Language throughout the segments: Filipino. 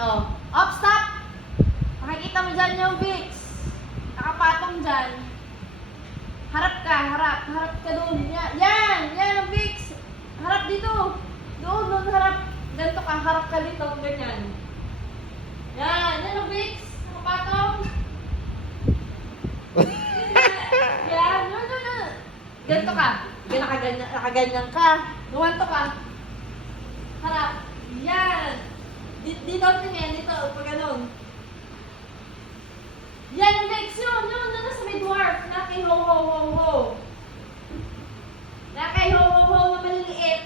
Oh, off, stop! Makikita mo dyan yung Vicks. Nakapatong dyan. Harap ka, harap. Harap ka doon. Yan ang Vicks. Harap dito. Doon, harap. Ganito ka, harap ka dito. Ganyan. Yan ang Vicks. Nakapatong. Yan. Ganito ka. Nakaganyan ka. Luwanto ka. Harap. Yan. Dito tingin, dito. Pag ganun. Yan ang Vicks yun. Yun sa may dwarf. Nakay ho ho ho ho. Nakay ho ho ho na maliliit.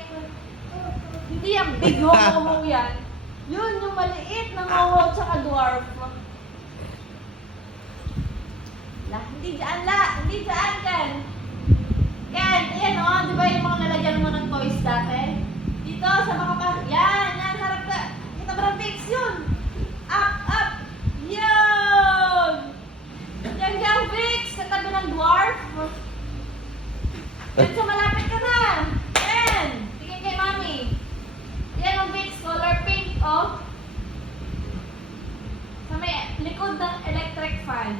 Hindi yung big ho ho ho yan. Yun yung maliit na ho ho tsaka dwarf. Hindi dyan Hindi dyan Ken. Ken, ayan o. Di ba yung mga lalagyan mo ng toys dati? Dito sa mga pa. Yan, harap ka. Kita ba ng Vicks yun? Up. Yun! Yan dyan, Vicks! Katabi ng dwarf. Yan, so malapit ka na. Yan! Tingin kay mami. Yan ang Vicks, color pink, oh. Sa may likod ng electric fan.